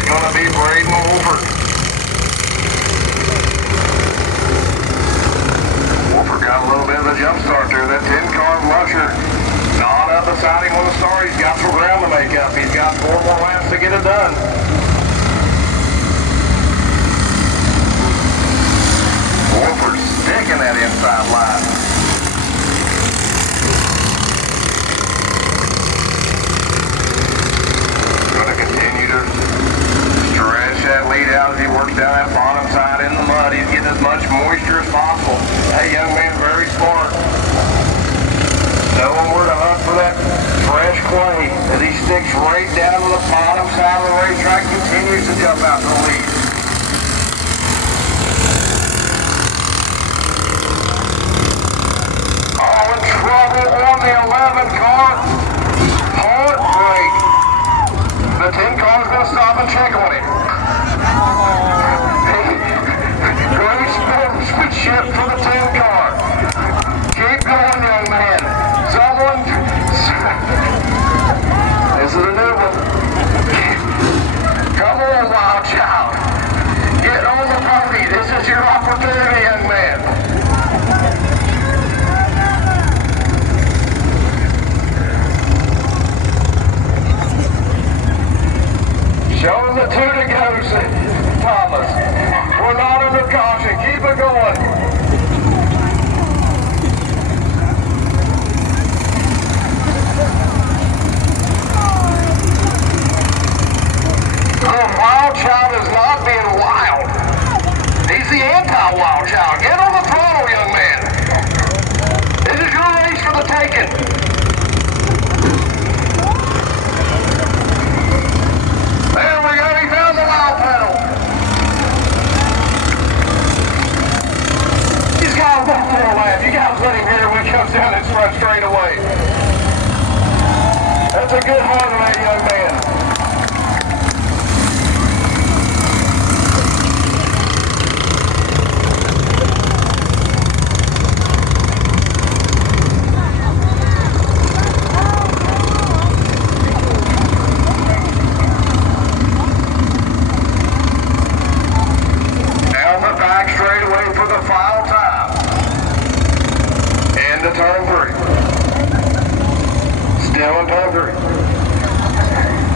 is going to be Braden Wolford. Wolford got a little bit of a jump start there. That 10-car rusher not up beside him on the start. He's got some ground to make up. He's got 4 more laps to get it done. Wolford sticking that inside line. Going to continue to stretch that lead out as he works down that bottom side in the mud. He's getting as much moisture as possible. That young man's very smart. Knowing where to hunt for that fresh clay as he sticks right down to the bottom side of the racetrack, continues to jump out to the lead. Oh, in trouble on the 11 car. Heartbreak. The 10 car's going to stop and check on it. Great sportsmanship for the 10 car. Keep going, young man. Someone. This is a new one. Come on, wild child. Get on the pony. This is your opportunity, young man. Show him the 2 to go, Thomas. We're not under caution. Keep it going. The wild child is not being wild. He's the anti-wild child. Get on the throttle, young man. This is your race for the taking. There we go. He found the wild pedal. He's got a 1-4 lap. You guys let him hear when he comes down this front straightaway. That's a good heart rate, young man. Turn 3. Still in turn 3.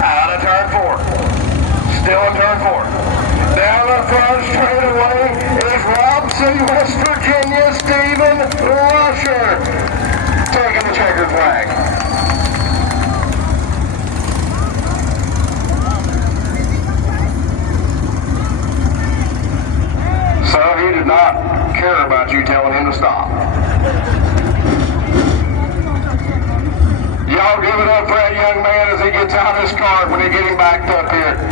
Out of turn 4. Still in turn 4. Down the front straightaway is Robson, West Virginia, Stephen Rusher. Taking the checkered flag. So he did not care about you telling him to stop. Y'all give it up for that young man as he gets out of his car when he gets him backed up here.